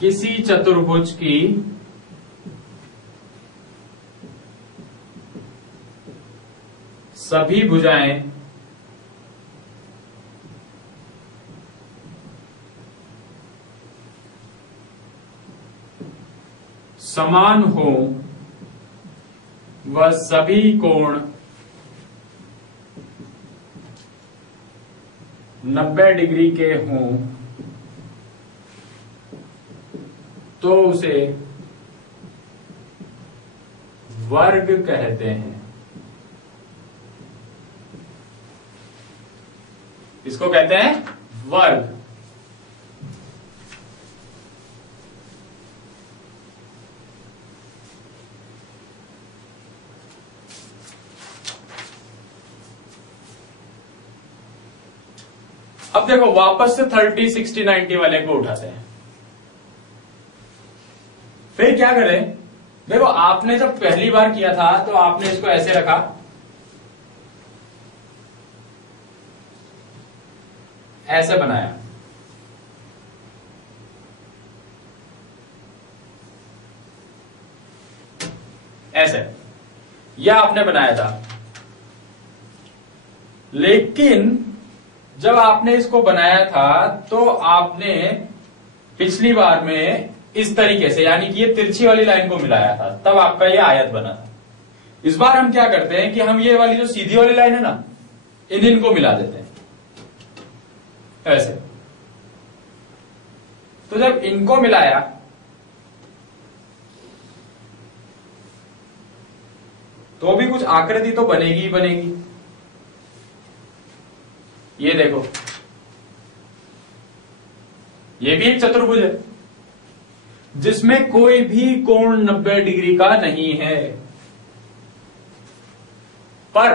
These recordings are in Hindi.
किसी चतुर्भुज की सभी भुजाएं समान हो व सभी कोण 90 डिग्री के हों तो उसे वर्ग कहते हैं। इसको कहते हैं वर्ग। अब देखो वापस से 30, 60, 90 वाले को उठाते हैं। फिर क्या करें? देखो आपने जब पहली बार किया था तो आपने इसको ऐसे रखा, ऐसे बनाया, ऐसे, यह आपने बनाया था। लेकिन जब आपने इसको बनाया था तो आपने पिछली बार में इस तरीके से, यानी कि ये तिरछी वाली लाइन को मिलाया था, तब आपका ये आयत बना था। इस बार हम क्या करते हैं कि हम ये वाली जो सीधी वाली लाइन है ना, इनको मिला देते हैं ऐसे। तो जब इनको मिलाया तो भी कुछ आकृति तो बनेगी ही बनेगी। ये देखो, ये भी एक चतुर्भुज है जिसमें कोई भी कोण 90 डिग्री का नहीं है, पर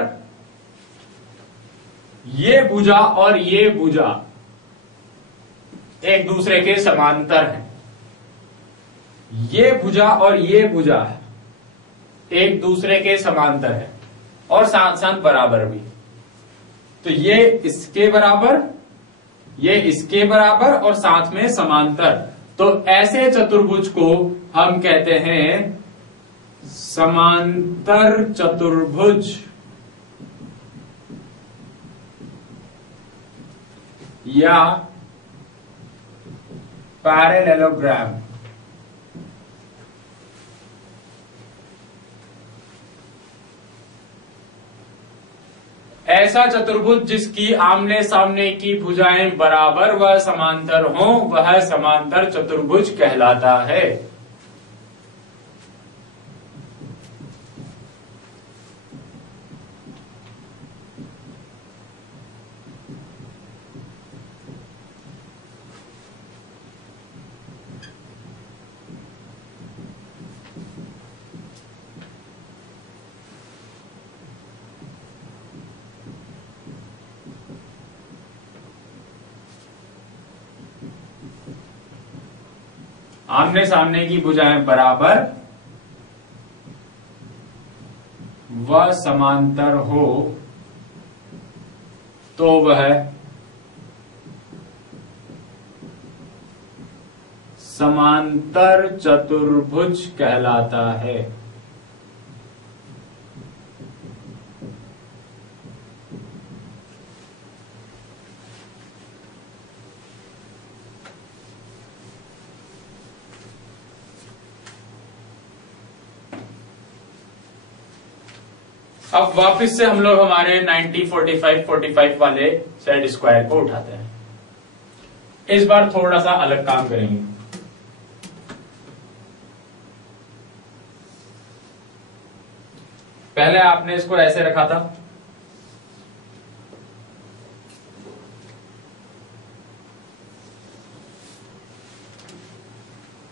ये भुजा और ये भुजा एक दूसरे के समांतर हैं। ये भुजा और ये भुजा एक दूसरे के समांतर है और साथ साथ बराबर भी। तो ये इसके बराबर, ये इसके बराबर और साथ में समांतर। तो ऐसे चतुर्भुज को हम कहते हैं समांतर चतुर्भुज या पैरेललोग्राम। ऐसा चतुर्भुज जिसकी आमने सामने की भुजाएं बराबर व समांतर हों वह समांतर चतुर्भुज कहलाता है। आमने सामने की भुजाएं बराबर व समांतर हो तो वह समांतर चतुर्भुज कहलाता है। अब वापस से हम लोग हमारे 90, 45, 45 वाले सेट स्क्वायर को उठाते हैं। इस बार थोड़ा सा अलग काम करेंगे। पहले आपने इसको ऐसे रखा था,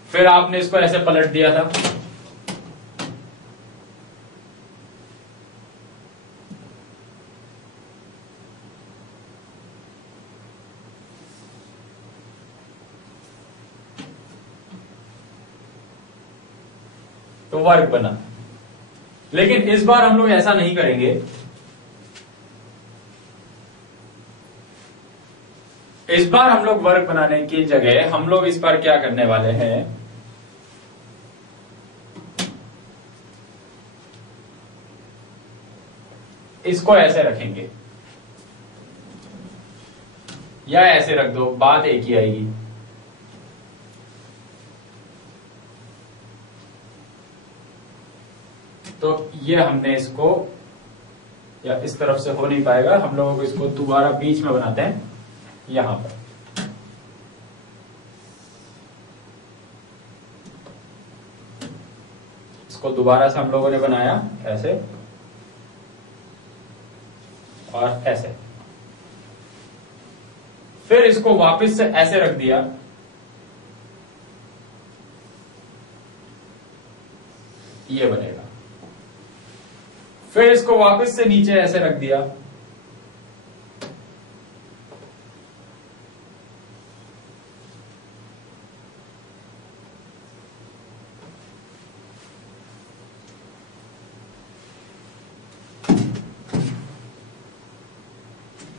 फिर आपने इसको ऐसे पलट दिया था, तो वर्ग बना। लेकिन इस बार हम लोग ऐसा नहीं करेंगे। इस बार हम लोग वर्ग बनाने की जगह हम लोग इस बार क्या करने वाले हैं, इसको ऐसे रखेंगे या ऐसे रख दो, बात एक ही आएगी। तो ये हमने इसको, या इस तरफ से हो नहीं पाएगा, हम लोगों को इसको दोबारा बीच में बनाते हैं यहां पर। इसको दोबारा से हम लोगों ने बनाया ऐसे और ऐसे, फिर इसको वापस से ऐसे रख दिया, ये बनेगा। फिर इसको वापस से नीचे ऐसे रख दिया,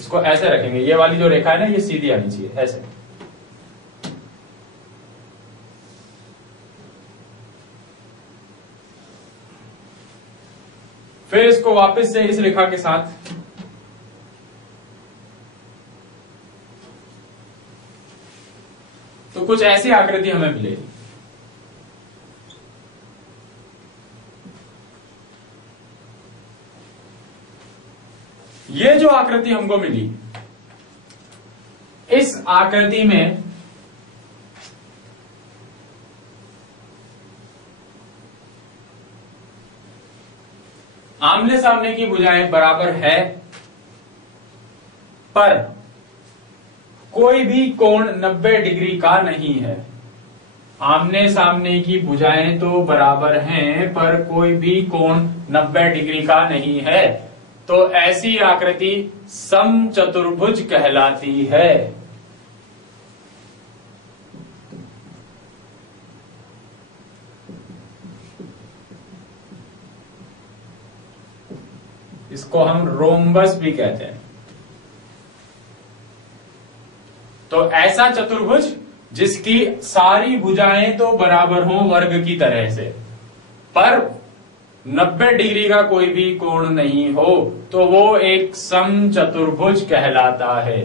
इसको ऐसे रखेंगे। ये वाली जो रेखा है ना, ये सीधी आनी चाहिए ऐसे। फिर इसको वापस से इस रेखा के साथ तो कुछ ऐसी आकृति हमें मिलेगी। ये जो आकृति हमको मिली, इस आकृति में आमने सामने की भुजाएं बराबर है, पर कोई भी कोण 90 डिग्री का नहीं है। आमने सामने की भुजाएं तो बराबर हैं, पर कोई भी कोण 90 डिग्री का नहीं है, तो ऐसी आकृति समचतुर्भुज कहलाती है। इसको हम रोम्बस भी कहते हैं। तो ऐसा चतुर्भुज जिसकी सारी भुजाएं तो बराबर हों वर्ग की तरह से, पर 90 डिग्री का कोई भी कोण नहीं हो, तो वो एक समचतुर्भुज कहलाता है।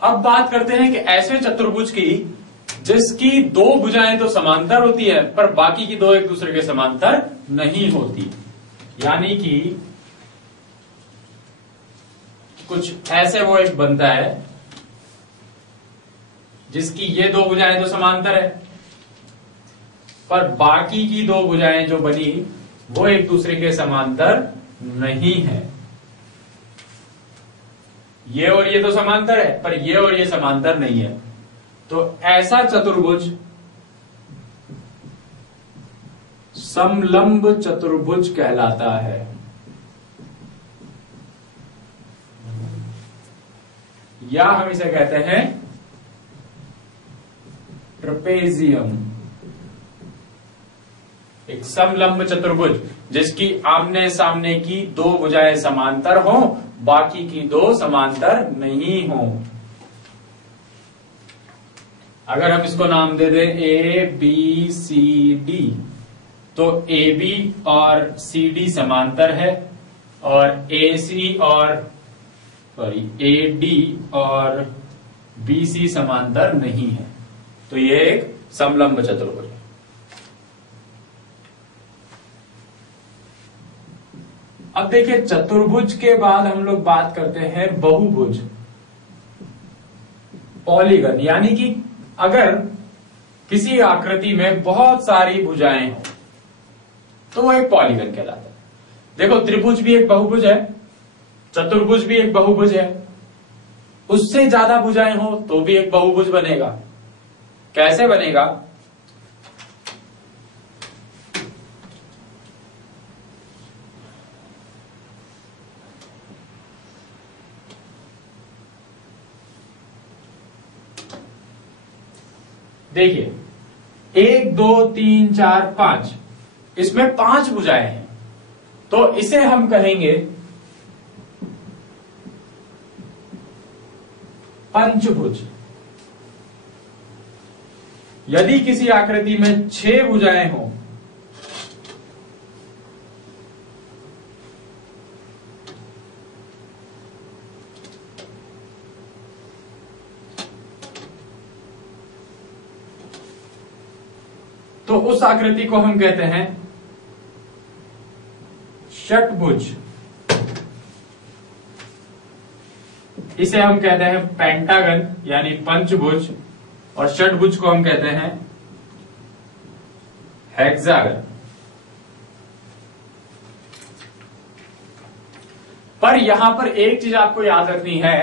अब बात करते हैं कि ऐसे चतुर्भुज की जिसकी दो भुजाएं तो समांतर होती है, पर बाकी की दो एक दूसरे के समांतर नहीं होती। यानी कि कुछ ऐसे वो एक बनता है जिसकी ये दो भुजाएं तो समांतर है, पर बाकी की दो भुजाएं जो बनी वो एक दूसरे के समांतर नहीं है। ये और ये तो समांतर है, पर ये और ये समांतर नहीं है। तो ऐसा चतुर्भुज समलंब चतुर्भुज कहलाता है। या हम इसे कहते हैं ट्रपेजियम। एक समलंब चतुर्भुज जिसकी आमने सामने की दो भुजाएं समांतर हों, बाकी की दो समांतर नहीं हों। अगर हम इसको नाम दे दें ए बी सी डी, तो ए बी और सी डी समांतर है, और ए सी और ए डी और बी सी समांतर नहीं है। तो ये एक समलंब चतुर्भुज है। अब देखिए, चतुर्भुज के बाद हम लोग बात करते हैं बहुभुज, पॉलीगन। यानी कि अगर किसी आकृति में बहुत सारी भुजाएं हो तो वो एक पॉलीगन कहलाता है। देखो, त्रिभुज भी एक बहुभुज है, चतुर्भुज भी एक बहुभुज है, उससे ज्यादा भुजाएं हो तो भी एक बहुभुज बनेगा। कैसे बनेगा? देखिए 1 2 3 4 5, इसमें 5 भुजाएं हैं, तो इसे हम कहेंगे पंचभुज। यदि किसी आकृति में 6 भुजाएं हों तो उस आकृति को हम कहते हैं षटभुज। इसे हम कहते हैं पेंटागन यानी पंचभुज, और षटभुज को हम कहते हैं हेक्सागन। पर यहां पर एक चीज आपको याद रखनी है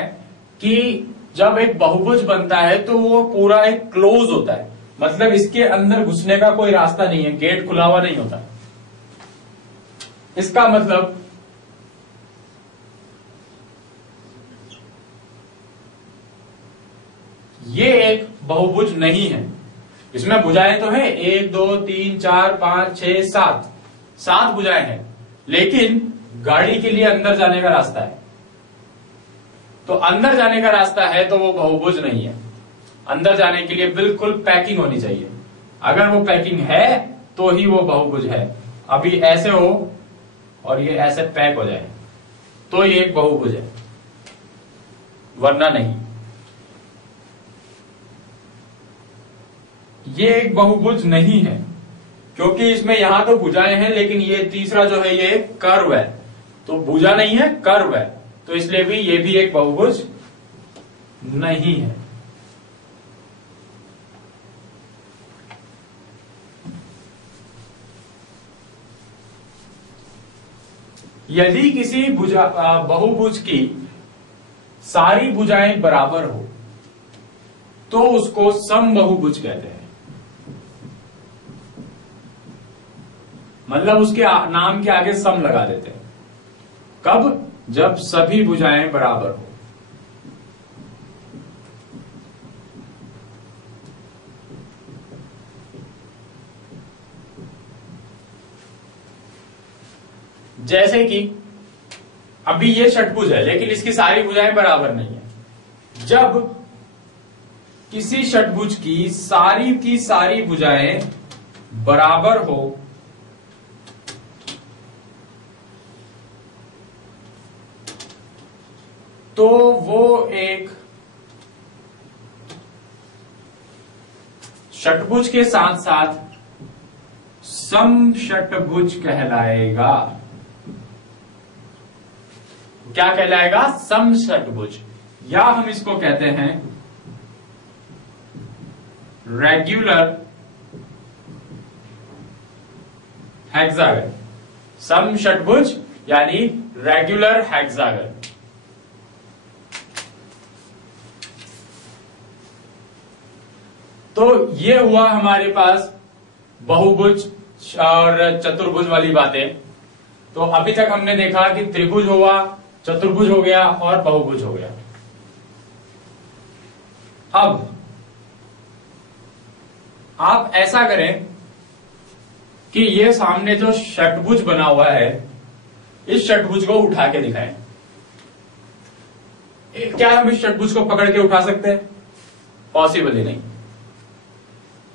कि जब एक बहुभुज बनता है तो वो पूरा एक क्लोज होता है, मतलब इसके अंदर घुसने का कोई रास्ता नहीं है, गेट खुला हुआ नहीं होता। इसका मतलब ये एक बहुभुज नहीं है। इसमें भुजाएं तो है 1 2 3 4 5 6 7, 7 भुजाएं हैं, लेकिन गाड़ी के लिए अंदर जाने का रास्ता है। तो अंदर जाने का रास्ता है तो वो बहुभुज नहीं है। अंदर जाने के लिए बिल्कुल पैकिंग होनी चाहिए। अगर वो पैकिंग है तो ही वो बहुभुज है। अभी ऐसे हो और ये ऐसे पैक हो जाए तो ये एक बहुभुज है, वरना नहीं। ये एक बहुभुज नहीं है क्योंकि इसमें यहां तो भुजाएं हैं, लेकिन ये तीसरा जो है ये कर्व है, तो भुजा नहीं है, कर्व है, तो इसलिए भी ये भी एक बहुभुज नहीं है। यदि किसी बहुभुज की सारी भुजाएं बराबर हो तो उसको समबहुभुज कहते हैं। मतलब उसके नाम के आगे सम लगा देते हैं। कब? जब सभी भुजाएं बराबर हो। जैसे कि अभी ये षटभुज है लेकिन इसकी सारी भुजाएं बराबर नहीं है। जब किसी षटभुज की सारी भुजाएं बराबर हो तो वो एक षटभुज के साथ साथ समषटभुज कहलाएगा। क्या कहलाएगा? समषटभुज, या हम इसको कहते हैं रेगुलर हेक्सागन। समषटभुज यानी रेगुलर हेक्सागन। तो ये हुआ हमारे पास बहुभुज और चतुर्भुज वाली बातें। तो अभी तक हमने देखा कि त्रिभुज हुआ, चतुर्भुज हो गया और बहुभुज हो गया। अब आप ऐसा करें कि ये सामने जो षटभुज बना हुआ है इस षटभुज को उठा के दिखाएं। क्या हम इस षटभुज को पकड़ के उठा सकते हैं? पॉसिबल ही नहीं।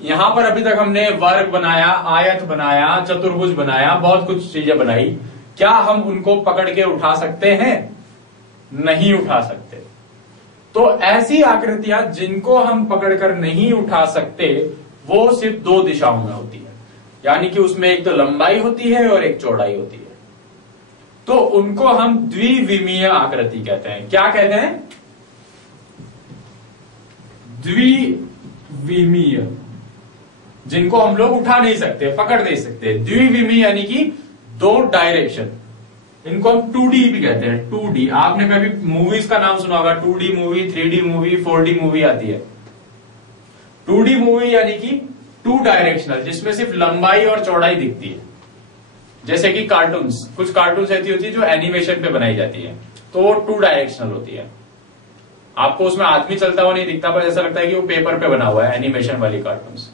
यहां पर अभी तक हमने वर्ग बनाया, आयत बनाया, चतुर्भुज बनाया, बहुत कुछ चीजें बनाई। क्या हम उनको पकड़ के उठा सकते हैं? नहीं उठा सकते। तो ऐसी आकृतियां जिनको हम पकड़कर नहीं उठा सकते वो सिर्फ 2 दिशाओं में होती है, यानी कि उसमें एक तो लंबाई होती है और एक चौड़ाई होती है। तो उनको हम द्विविमीय आकृति कहते हैं। क्या कहते हैं? द्विविमीय, जिनको हम लोग उठा नहीं सकते, पकड़ नहीं सकते। द्विविमीय यानी कि 2 डायरेक्शन। इनको हम 2D भी कहते हैं। 2D, आपने कभी मूवीज का नाम सुना होगा, 2D movie, 3D movie, 4D movie आती है। 2D मूवी यानी कि 2 डायरेक्शनल, जिसमें सिर्फ लंबाई और चौड़ाई दिखती है। जैसे कि कार्टून्स, कुछ कार्टून्स ऐसी होती है जो एनिमेशन पे बनाई जाती है, तो वो 2 डायरेक्शनल होती है। आपको उसमें आदमी चलता हुआ नहीं दिखता, पर ऐसा लगता है कि वो पेपर पे बना हुआ है, एनिमेशन वाली कार्टून्स।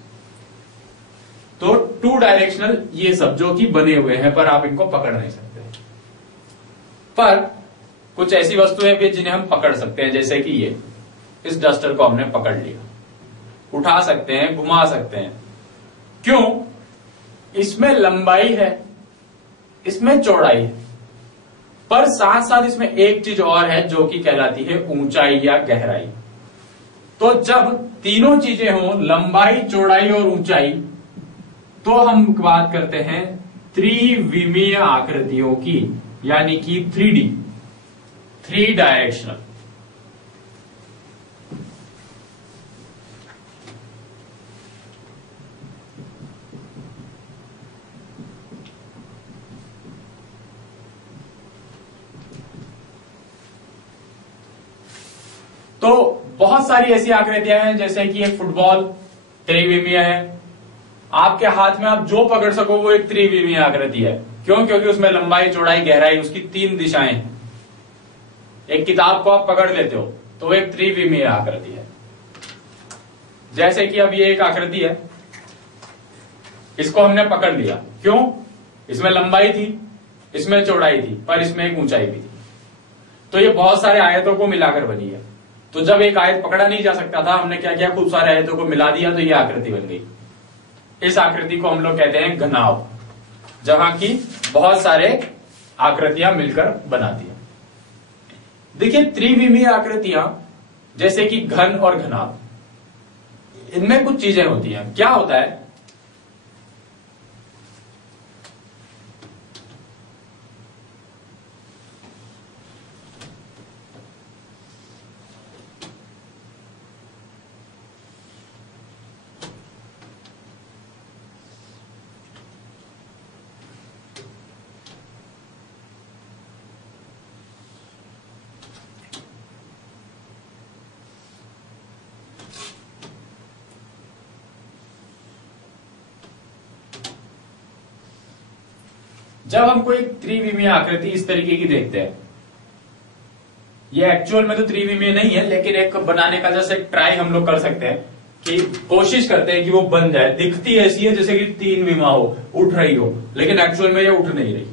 तो 2 डायरेक्शनल ये सब जो कि बने हुए हैं, पर आप इनको पकड़ नहीं सकते। पर कुछ ऐसी वस्तुएं भी जिन्हें हम पकड़ सकते हैं, जैसे कि ये, इस डस्टर को हमने पकड़ लिया, उठा सकते हैं, घुमा सकते हैं। क्यों? इसमें लंबाई है, इसमें चौड़ाई है, पर साथ साथ इसमें एक चीज और है जो कि कहलाती है ऊंचाई या गहराई। तो जब तीनों चीजें हों, लंबाई, चौड़ाई और ऊंचाई, तो हम बात करते हैं त्रिविमीय आकृतियों की, यानी कि 3D, 3 डायरेक्शनल। तो बहुत सारी ऐसी आकृतियां हैं, जैसे कि एक फुटबॉल त्रिविमीय है। आपके हाथ में आप जो पकड़ सको वो एक त्रिविमीय आकृति है। क्यों? क्योंकि उसमें लंबाई, चौड़ाई, गहराई, उसकी 3 दिशाएं हैं। एक किताब को आप पकड़ लेते हो तो वो एक त्रिविमीय आकृति है। जैसे कि अब ये एक आकृति है, इसको हमने पकड़ लिया। क्यों? इसमें लंबाई थी, इसमें चौड़ाई थी, पर इसमें एक ऊंचाई भी थी। तो ये बहुत सारे आयतों को मिलाकर बनी है। तो जब एक आयत पकड़ा नहीं जा सकता था, हमने क्या किया, खूब सारे आयतों को मिला दिया, तो ये आकृति बन गई। इस आकृति को हम लोग कहते हैं घनाभ, जहां की बहुत सारे आकृतियां मिलकर बनाती है। देखिए, त्रिविमीय आकृतियां जैसे कि घन और घनाभ, इनमें कुछ चीजें होती हैं। क्या होता है? जब हम कोई त्रिविमीय आकृति इस तरीके की देखते हैं, ये एक्चुअल में तो त्रिविमीय नहीं है, लेकिन एक बनाने का जैसे एक ट्राई हम लोग कर सकते हैं कि कोशिश करते हैं कि वो बन जाए। दिखती ऐसी है जैसे कि 3 विमा हो, उठ रही हो, लेकिन एक्चुअल में ये उठ नहीं रही।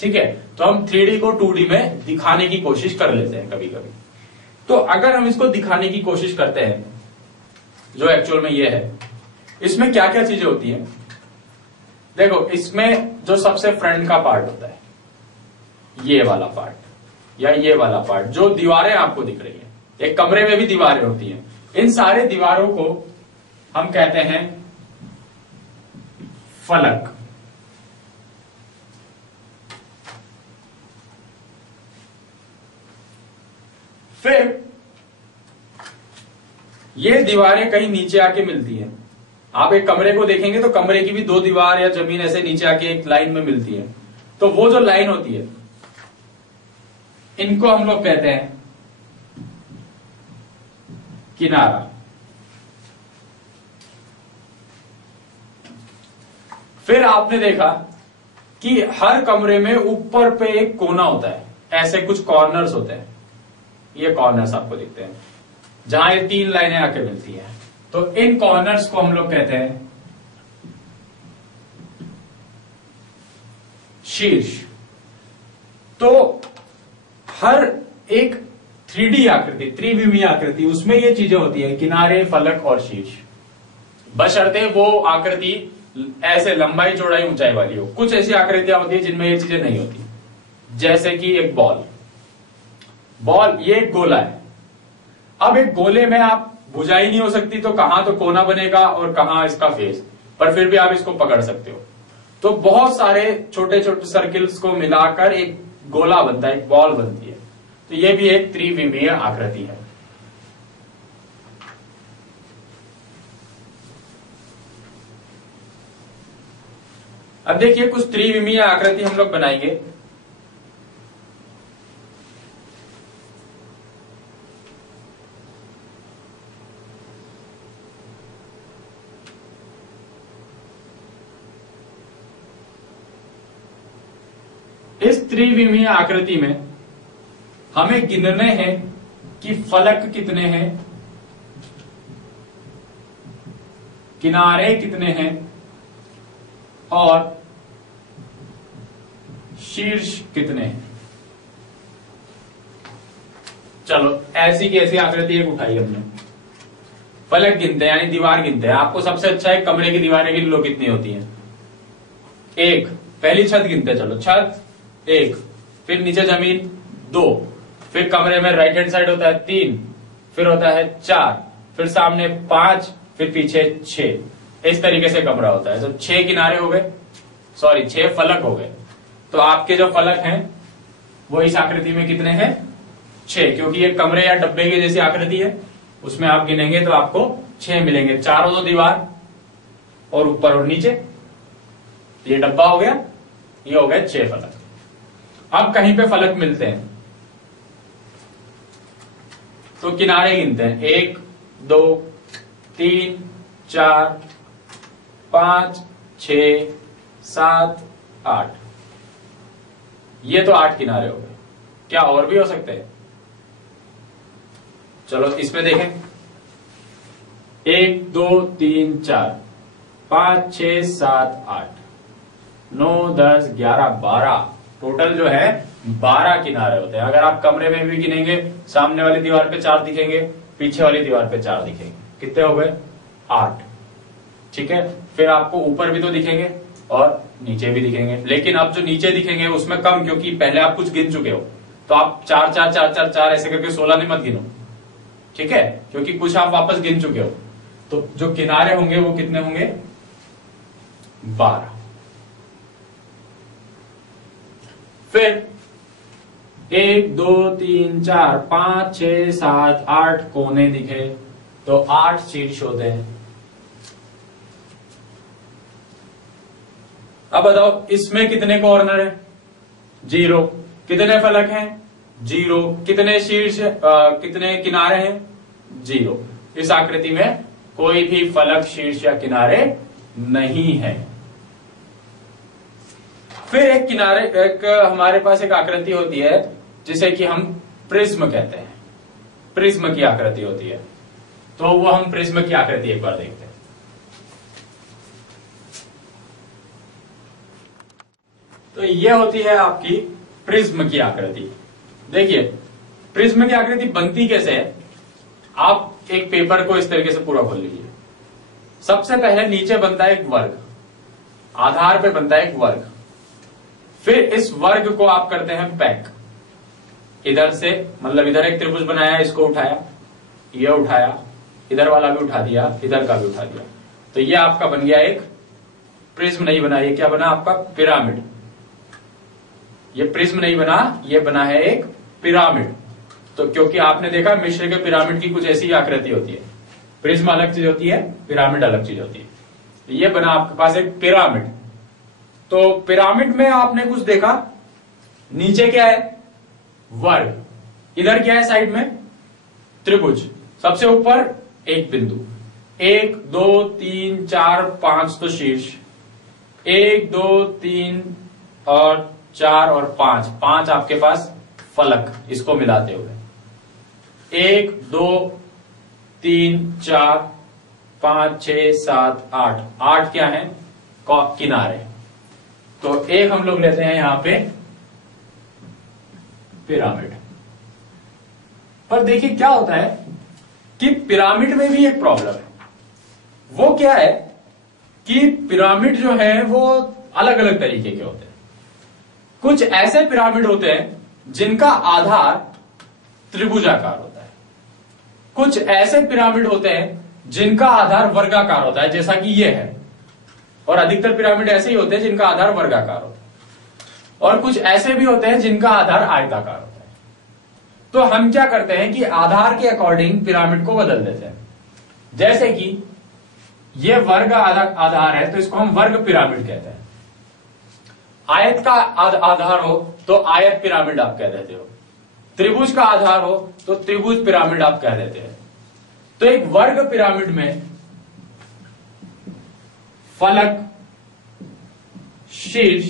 ठीक है, तो हम 3D को 2D में दिखाने की कोशिश कर लेते हैं कभी कभी। तो अगर हम इसको दिखाने की कोशिश करते हैं, जो एक्चुअल में ये है, इसमें क्या क्या चीजें होती हैं। देखो, इसमें जो सबसे फ्रंट का पार्ट होता है, ये वाला पार्ट या ये वाला पार्ट, जो दीवारें आपको दिख रही हैं, एक कमरे में भी दीवारें होती हैं, इन सारे दीवारों को हम कहते हैं फलक। फिर ये दीवारें कहीं नीचे आके मिलती हैं। आप एक कमरे को देखेंगे तो कमरे की भी 2 दीवार या जमीन ऐसे नीचे आके एक लाइन में मिलती है। तो वो जो लाइन होती है, इनको हम लोग कहते हैं किनारा। फिर आपने देखा कि हर कमरे में ऊपर पे एक कोना होता है, ऐसे कुछ कॉर्नर्स होते हैं। ये कॉर्नर्स आपको दिखते हैं, जहां ये 3 लाइनें आके मिलती हैं। तो इन कॉर्नर्स को हम लोग कहते हैं शीर्ष। तो हर एक 3D आकृति, त्रिविमीय आकृति, उसमें ये चीजें होती है, किनारे, फलक और शीर्ष। बशर्ते वो आकृति ऐसे लंबाई, चौड़ाई, ऊंचाई वाली हो। कुछ ऐसी आकृतियां होती है जिनमें ये चीजें नहीं होती, जैसे कि एक बॉल। ये एक गोला है। अब एक गोले में आप भुजाई नहीं हो सकती, तो कहां तो कोना बनेगा और कहां इसका फेस, पर फिर भी आप इसको पकड़ सकते हो। तो बहुत सारे छोटे छोटे सर्किल्स को मिलाकर एक गोला बनता है, एक बॉल बनती है। तो ये भी एक त्रिविमीय आकृति है। अब देखिए, कुछ त्रिविमीय आकृति हम लोग बनाएंगे। इस त्रिविमीय आकृति में हमें गिनने हैं कि फलक कितने हैं, किनारे कितने हैं और शीर्ष कितने हैं। चलो ऐसी की ऐसी आकृति एक उठाई हमने, फलक गिनते हैं यानी दीवार गिनते हैं। आपको सबसे अच्छा है कमरे की दीवारें गिन लो कितनी होती हैं। एक, पहली छत गिनते हैं। चलो छत एक, फिर नीचे जमीन दो, फिर कमरे में राइट हैंड साइड होता है तीन, फिर होता है चार, फिर सामने पांच, फिर पीछे छह। इस तरीके से कमरा होता है। तो 6 किनारे हो गए, सॉरी 6 फलक हो गए। तो आपके जो फलक हैं वो इस आकृति में कितने हैं, 6, क्योंकि ये कमरे या डब्बे की जैसी आकृति है, उसमें आप गिनेंगे तो आपको 6 मिलेंगे। चारों तो दीवार और ऊपर और नीचे, ये डब्बा हो गया, ये हो गए 6 फलक। अब कहीं पे फलक मिलते हैं तो किनारे गिनते हैं। 1 2 3 4 5 6 7 8, ये तो 8 किनारे हो गए। क्या और भी हो सकते हैं? चलो इसमें देखें, 1 2 3 4 5 6 7 8 9 10 11 12, टोटल जो है 12 किनारे होते हैं। अगर आप कमरे में भी गिनेंगे, सामने वाली दीवार पे 4 दिखेंगे, पीछे वाली दीवार पे 4 दिखेंगे, कितने हो गए 8। ठीक है, फिर आपको ऊपर भी तो दिखेंगे और नीचे भी दिखेंगे, लेकिन अब जो नीचे दिखेंगे उसमें कम, क्योंकि पहले आप कुछ गिन चुके हो। तो आप 4 4 4 4 4 ऐसे करके 16 नहीं मत गिनो, ठीक है, क्योंकि कुछ आप वापस गिन चुके हो। तो जो किनारे होंगे वो कितने होंगे, 12। फिर 1 2 3 4 5 6 7 8 कोने दिखे तो 8 शीर्ष होते हैं। अब बताओ इसमें कितने कॉर्नर है, 0। कितने फलक हैं, 0। कितने शीर्ष कितने किनारे हैं, 0। इस आकृति में कोई भी फलक, शीर्ष या किनारे नहीं है। फिर एक किनारे, एक हमारे पास एक आकृति होती है जिसे कि हम प्रिज्म कहते हैं। प्रिज्म की आकृति होती है, तो वो हम प्रिज्म की आकृति एक बार देखते हैं। तो ये होती है आपकी प्रिज्म की आकृति। देखिए प्रिज्म की आकृति बनती कैसे है, आप एक पेपर को इस तरीके से पूरा खोल लीजिए। सबसे पहले नीचे बनता है एक वर्ग, आधार पे बनता है एक वर्ग, फिर इस वर्ग को आप करते हैं पैक। इधर से मतलब इधर एक त्रिभुज बनाया, इसको उठाया, ये उठाया, इधर वाला भी उठा दिया, इधर का भी उठा दिया, तो ये आपका बन गया एक प्रिज्म। नहीं बना, ये क्या बना आपका, पिरामिड। ये प्रिज्म नहीं बना, ये बना है एक पिरामिड। तो क्योंकि आपने देखा मिस्र के पिरामिड की कुछ ऐसी आकृति होती है, प्रिज्म अलग चीज होती है, पिरामिड अलग चीज होती है। तो ये बना आपके पास एक पिरामिड। तो पिरामिड में आपने कुछ देखा, नीचे क्या है, वर्ग, इधर क्या है साइड में, त्रिभुज, सबसे ऊपर एक बिंदु, 1 2 3 4 5 तो शीर्ष, 1 2 3 और 4 और 5, 5 आपके पास फलक, इसको मिलाते हुए 1 2 3 4 5 6 7 8, 8 क्या है, किनारे। तो एक हम लोग लेते हैं यहां पे पिरामिड। पर देखिए क्या होता है कि पिरामिड में भी एक प्रॉब्लम है। वो क्या है कि पिरामिड जो है वो अलग अलग तरीके के होते हैं। कुछ ऐसे पिरामिड होते हैं जिनका आधार त्रिभुजाकार होता है, कुछ ऐसे पिरामिड होते हैं जिनका आधार वर्गाकार होता है, जैसा कि ये है, और अधिकतर पिरामिड ऐसे ही होते हैं जिनका आधार वर्गाकार होता है, और कुछ ऐसे भी होते हैं जिनका आधार आयताकार होता है। तो हम क्या करते हैं कि आधार के अकॉर्डिंग पिरामिड को बदल देते हैं। जैसे कि ये वर्ग आधार है तो इसको हम वर्ग पिरामिड कहते हैं। आयत का आधार हो तो आयत पिरामिड आप कह देते हो, त्रिभुज का आधार हो तो त्रिभुज पिरामिड आप कह देते हैं। तो एक वर्ग पिरामिड में फलक, शीर्ष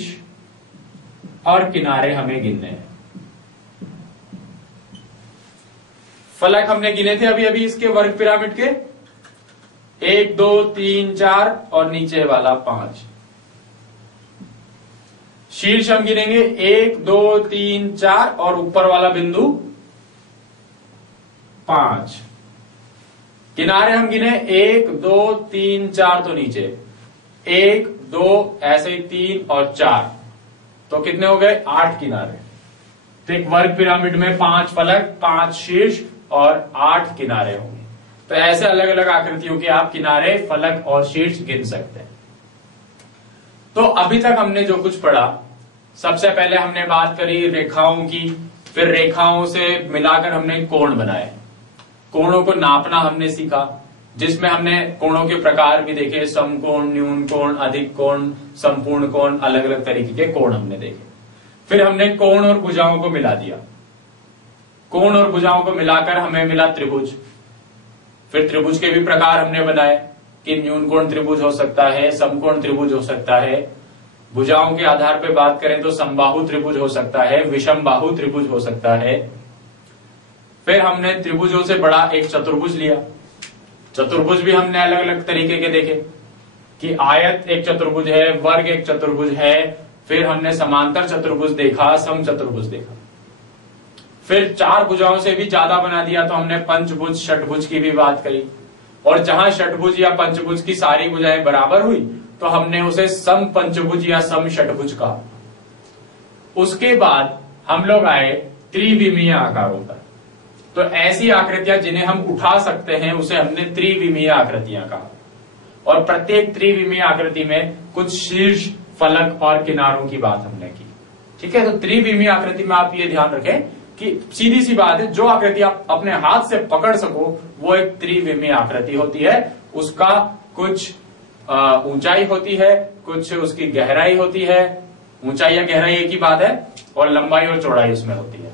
और किनारे हमें गिनने हैं। फलक हमने गिने थे अभी अभी इसके वर्ग पिरामिड के, 1 2 3 4 और नीचे वाला 5। शीर्ष हम गिनेंगे 1 2 3 4 और ऊपर वाला बिंदु 5। किनारे हम गिने 1 2 3 4 तो नीचे 1 2 ऐसे ही 3 और 4, तो कितने हो गए 8 किनारे। तो एक वर्ग पिरामिड में 5 फलक, 5 शीर्ष और 8 किनारे होंगे। तो ऐसे अलग अलग आकृतियों के आप किनारे, फलक और शीर्ष गिन सकते हैं। तो अभी तक हमने जो कुछ पढ़ा, सबसे पहले हमने बात करी रेखाओं की, फिर रेखाओं से मिलाकर हमने कोण बनाए, कोणों को नापना हमने सीखा, जिसमें हमने कोणों के प्रकार भी देखे, समकोण, न्यून कोण, अधिक कोण, संपूर्ण कोण, अलग अलग तरीके के कोण हमने देखे। फिर हमने कोण और भुजाओं को मिला दिया, कोण और भुजाओं को मिलाकर हमें मिला त्रिभुज। फिर त्रिभुज के भी प्रकार हमने बनाए कि न्यून कोण त्रिभुज हो सकता है, समकोण त्रिभुज हो सकता है, भुजाओं के आधार पर बात करें तो समबाहु त्रिभुज हो सकता है, विषम बाहु त्रिभुज हो सकता है। फिर हमने त्रिभुजों से बड़ा एक चतुर्भुज लिया, चतुर्भुज भी हमने अलग अलग तरीके के देखे कि आयत एक चतुर्भुज है, वर्ग एक चतुर्भुज है। फिर हमने समांतर चतुर्भुज देखा, सम चतुर्भुज देखा। फिर 4 भुजाओं से भी ज्यादा बना दिया तो हमने पंचभुज, षटभुज की भी बात करी, और जहां षटभुज या पंचभुज की सारी भुजाएं बराबर हुई तो हमने उसे सम पंचभुज या सम षटभुज कहा। उसके बाद हम लोग आए त्रिविमीय आकारों पर। तो ऐसी आकृतियां जिन्हें हम उठा सकते हैं उसे हमने त्रिविमीय आकृतियां कहा, और प्रत्येक त्रिविमीय आकृति में कुछ शीर्ष, फलक और किनारों की बात हमने की। ठीक है, तो त्रिविमीय आकृति में आप ये ध्यान रखें कि सीधी सी बात है, जो आकृति आप अपने हाथ से पकड़ सको वो एक त्रिविमीय आकृति होती है। उसका कुछ ऊंचाई होती है, कुछ उसकी गहराई होती है, ऊंचाई या गहराई एक ही बात है, और लंबाई और चौड़ाई उसमें होती है।